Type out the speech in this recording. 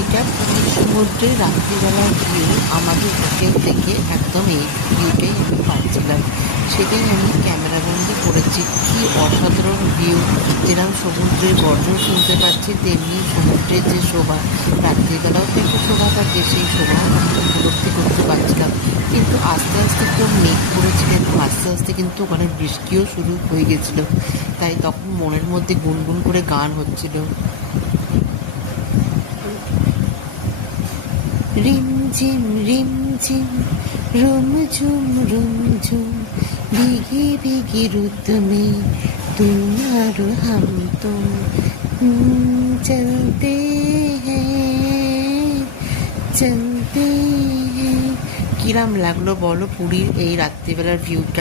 এটা পুরীর সমুদ্রের রাত্রিবেলার ভিউ। আমাদের হোটেল থেকে একদম এই ভিউটাই আমি পাচ্ছিলাম, সেটাই আমি ক্যামেরাবন্দি করেছি। কি অসাধারণ ভিউ! যেরকম সমুদ্রের গর্জন শুনতে পাচ্ছি, তেমনি সমুদ্রের যে শোভা, রাত্রিবেলাও তো একটা শোভা থাকে, সেই শোভাও আমি উপলব্ধি করতে পারছিলাম। কিন্তু আস্তে আস্তে খুব মেঘ পড়েছিল এবং আস্তে আস্তে কিন্তু ওখানে বৃষ্টিও শুরু হয়ে গেছিলো। তাই তখন মনের মধ্যে গুনগুন করে গান হচ্ছিল, रिमझिम रिमझिम रुमझुम रुमझुम भीगी भीगी रुत में तुम और हम तुम चलते हैं। কিরাম লাগলো বলো পুরীর এই রাত্রিবেলার ভিউটা?